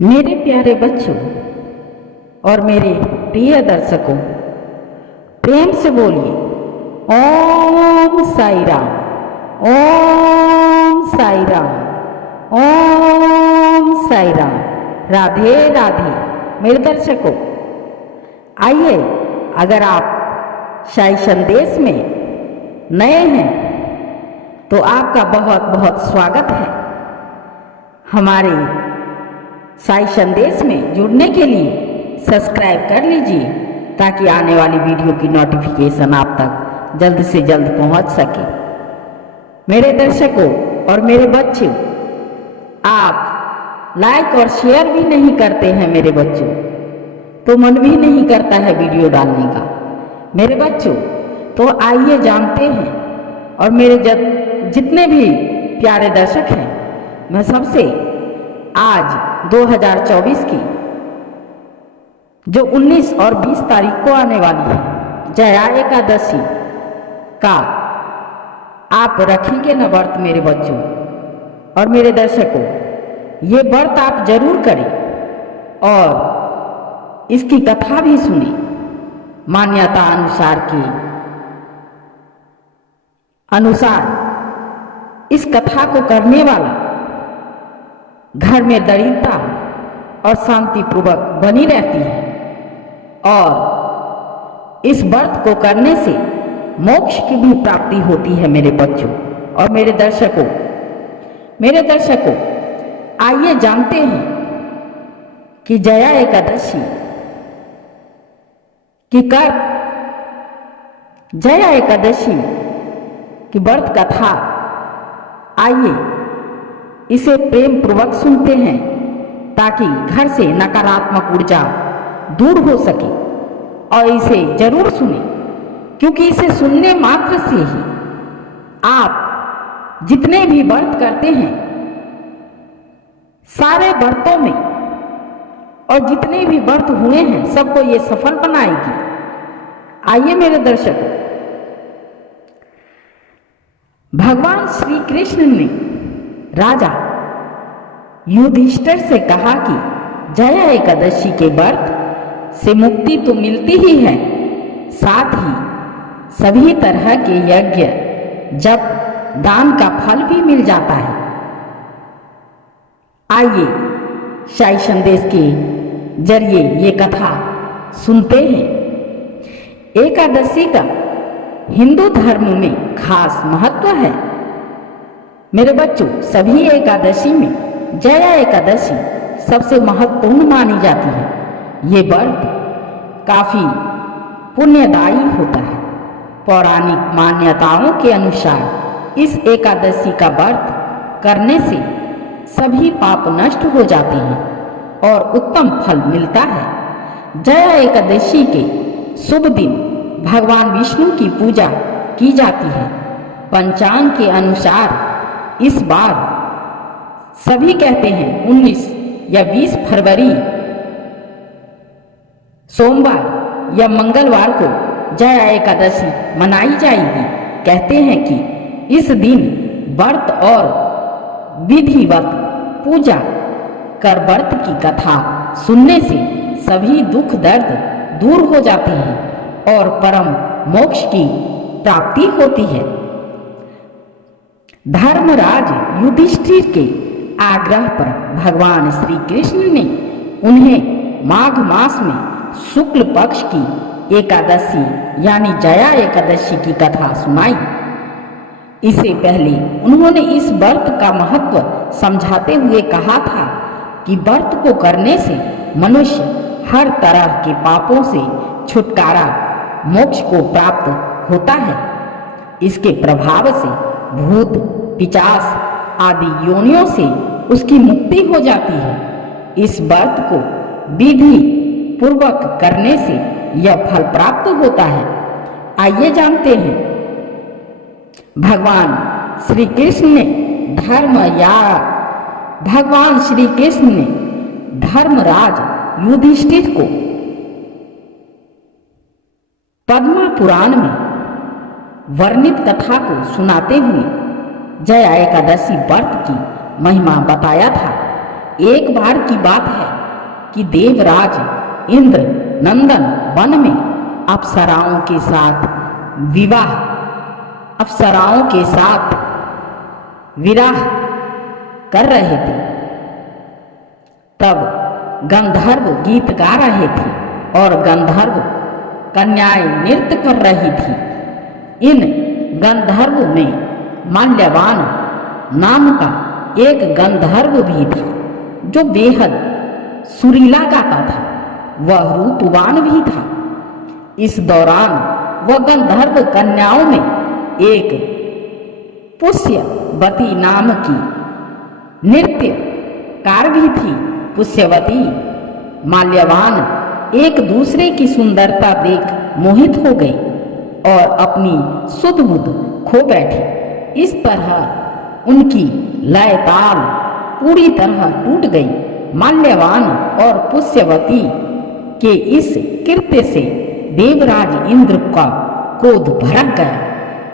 मेरे प्यारे बच्चों और मेरे प्रिय दर्शकों, प्रेम से बोलिए ओम साई राम। ओम साई राम। ओम साई राम। राधे राधे। मेरे दर्शकों, आइए, अगर आप साई संदेश में नए हैं तो आपका बहुत बहुत स्वागत है। हमारे साई संदेश में जुड़ने के लिए सब्सक्राइब कर लीजिए ताकि आने वाली वीडियो की नोटिफिकेशन आप तक जल्द से जल्द पहुंच सके। मेरे दर्शकों और मेरे बच्चों, आप लाइक और शेयर भी नहीं करते हैं मेरे बच्चों, तो मन भी नहीं करता है वीडियो डालने का। मेरे बच्चों, तो आइए जानते हैं, और मेरे जितने भी प्यारे दर्शक हैं, मैं सबसे आज 2024 की जो 19 और 20 तारीख को आने वाली है जया एकादशी का आप रखेंगे न व्रत मेरे बच्चों और मेरे दर्शकों। ये व्रत आप जरूर करें और इसकी कथा भी सुने। मान्यता अनुसार इस कथा को करने वाला घर में दरिद्रता और शांति पूर्वक बनी रहती है, और इस व्रत को करने से मोक्ष की भी प्राप्ति होती है मेरे बच्चों और मेरे दर्शकों, आइए जानते हैं कि जया एकादशी जया एकादशी की व्रत कथा। आइए इसे प्रेम पूर्वक सुनते हैं ताकि घर से नकारात्मक ऊर्जा दूर हो सके, और इसे जरूर सुने, क्योंकि इसे सुनने मात्र से ही आप जितने भी व्रत करते हैं सारे व्रतों में, और जितने भी व्रत हुए हैं सबको ये सफल बनाएगी। आइए मेरे दर्शकों, भगवान श्री कृष्ण ने राजा युधिष्ठिर से कहा कि जया एकादशी के व्रत से मुक्ति तो मिलती ही है, साथ ही सभी तरह के यज्ञ जप दान का फल भी मिल जाता है। आइए साई संदेश के जरिए ये कथा सुनते हैं। एकादशी का हिंदू धर्म में खास महत्व है मेरे बच्चों। सभी एकादशी में जया एकादशी सबसे महत्वपूर्ण मानी जाती है। ये व्रत काफी पुण्यदायी होता है। पौराणिक मान्यताओं के अनुसार इस एकादशी का व्रत करने से सभी पाप नष्ट हो जाते हैं और उत्तम फल मिलता है। जया एकादशी के शुभ दिन भगवान विष्णु की पूजा की जाती है। पंचांग के अनुसार इस बार सभी कहते हैं 19 या 20 फरवरी सोमवार या मंगलवार को जया एकादशी मनाई जाएगी। कहते हैं कि इस दिन व्रत और विधिवत पूजा कर व्रत की कथा सुनने से सभी दुख दर्द दूर हो जाते हैं और परम मोक्ष की प्राप्ति होती है। धर्मराज युधिष्ठिर के आग्रह पर भगवान श्री कृष्ण ने उन्हें माघ मास में शुक्ल पक्ष की एकादशी यानी जया एकादशी की कथा सुनाई। इससे पहले उन्होंने इस व्रत का महत्व समझाते हुए कहा था कि व्रत को करने से मनुष्य हर तरह के पापों से छुटकारा मोक्ष को प्राप्त होता है। इसके प्रभाव से भूत पिशाच आदि योनियों से उसकी मुक्ति हो जाती है। इस व्रत को विधि पूर्वक करने से यह फल प्राप्त होता है। आइए जानते हैं भगवान श्री कृष्ण ने धर्मराज युधिष्ठिर को पद्म पुराण में वर्णित कथा को सुनाते हुए जया एकादशी व्रत की महिमा बताया था। एक बार की बात है कि देवराज इंद्र नंदन वन में अप्सराओं के साथ विवाह कर रहे थे। तब गंधर्व गीत गा रहे थे और गंधर्व कन्याएं नृत्य कर रही थी। इन गंधर्व में माल्यवान नाम का एक गंधर्व भी था जो बेहद सुरीला गाता था। वह रूपवान भी था। इस दौरान वह गंधर्व कन्याओं में एक पुष्यवती नाम की नृत्यकार भी थी। पुष्यवती माल्यवान एक दूसरे की सुंदरता देख मोहित हो गई और अपनी सुध बुध खो बैठी। इस तरह उनकी लय ताल पूरी तरह टूट गई। माल्यवान और पुष्यवती के इस कृत्य से देवराज इंद्र का क्रोध भड़क गया।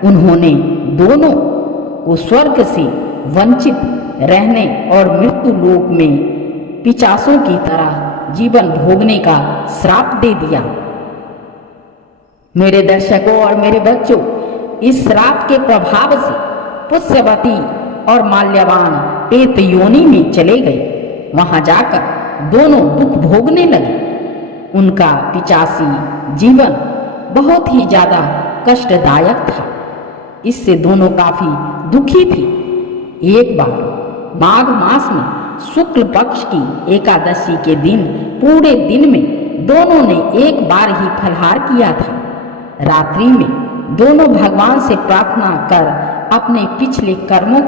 उन्होंने दोनों को स्वर्ग से वंचित रहने और मृत्यु लोक में पिशाचों की तरह जीवन भोगने का श्राप दे दिया। मेरे दर्शकों और मेरे बच्चों, इस श्राप के प्रभाव से पुष्यवती और माल्यवान प्रेत योनि में चले गए। वहां जाकर दोनों दुख भोगने लगे। उनका पिशाची जीवन बहुत ही ज्यादा कष्टदायक था। इससे दोनों काफी दुखी थे। एक बार माघ मास में शुक्ल पक्ष की एकादशी के दिन पूरे दिन में दोनों ने एक बार ही फलाहार किया था। रात्रि में दोनों भगवान से प्रार्थना कर अपने पिछले कर्मों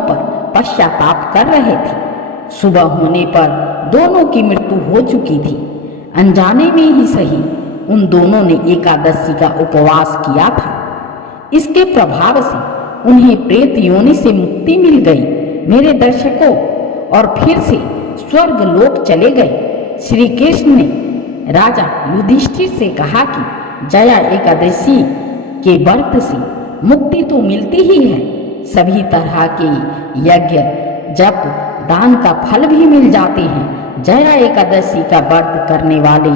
पर पश्चाताप कर रहे थे। सुबह होने पर दोनों की मृत्यु हो चुकी थी। अनजाने में ही सही उन दोनों ने एकादशी का उपवास किया था। इसके प्रभाव से उन्हें प्रेत योनि से मुक्ति मिल गई। मेरे दर्शकों, और फिर से स्वर्ग लोक चले गए। श्री कृष्ण ने राजा युधिष्ठिर से कहा कि जया एकादशी के व्रत से मुक्ति तो मिलती ही है, सभी तरह के यज्ञ जप दान का फल भी मिल जाते हैं। जया एकादशी का व्रत करने वाले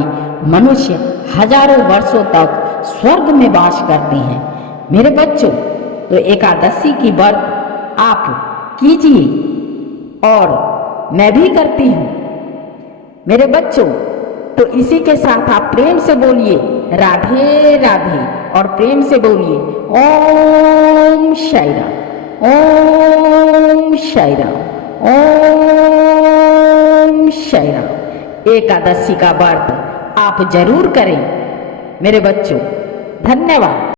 मनुष्य हजारों वर्षों तक स्वर्ग में वास करते हैं। मेरे बच्चों, तो एकादशी की व्रत आप कीजिए और मैं भी करती हूँ। मेरे बच्चों, तो इसी के साथ आप प्रेम से बोलिए राधे राधे और प्रेम से बोलिए ओम साई राम, ओम साई राम, ओम साई राम। एकादशी का व्रत आप जरूर करें मेरे बच्चों। धन्यवाद।